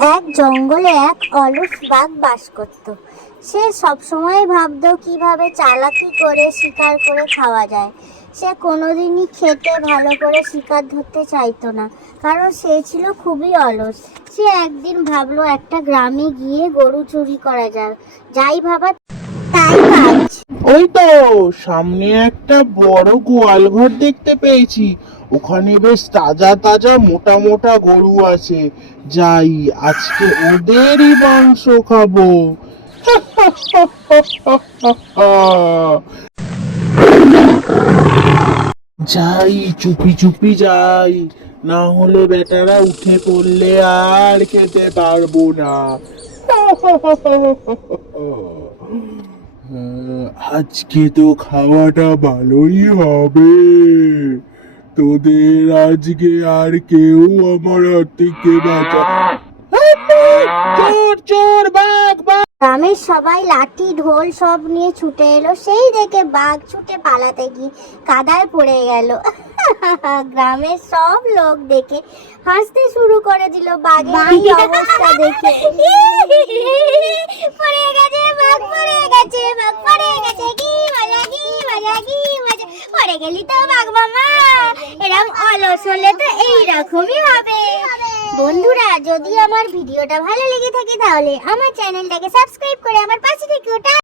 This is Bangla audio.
এক জঙ্গলে এক অলস বাঘ বাস করত। সে সবসময় ভাবতো কিভাবে চালাকি করে শিকার করে খাওয়া যায়। সে কোনোদিনই খেতে ভালো করে শিকার ধরতে চাইতো না, কারণ সে ছিল খুবই অলস। সে একদিন ভাবলো একটা গ্রামে গিয়ে গরু চুরি করা যায়, যাই ভাবা তাই কাজ। ওই তো সামনে একটা বড় গোয়াল ঘর দেখতে পেয়েছি। ওখানে বেশ তাজা তাজা মোটা মোটা গরু আছে। যাই, আজকে ওদেরই মাংস খাবো। যাই, চুপি চুপি যাই, না হলে বেটারা উঠে পড়লে আর খেতে পারবো না। আজকে তো খাওয়াটা ভালোই হবে। তোদের আজকে আর কেউ আমার হাত থেকে বাঁচা। চোর চোর, বাঘ বাঘ। গ্রামের সবাই লাঠি ঢোল সব নিয়ে ছুটে এলো। সেই দেখে বাঘ ছুটে পালাতে গিয়ে কাদায় পড়ে গেল। গ্রামের সব লোক দেখে হাসতে শুরু করে দিল বাঘের এই অবস্থা দেখে। পড়ে গেছে বাঘ, পড়ে গেছে বাঘ, পড়ে গেছে, কি মজা কি মজা কি মজা। পড়ে গেলি তো বাঘ মামা, এরকম অলস হলে তো এইরকমই হবে। বন্ধুরা, যদি আমার ভিডিওটা ভালো লেগে থাকে তাহলে আমার চ্যানেলটাকে সাবস্ক্রাইব করে আমার পাশে থেকো।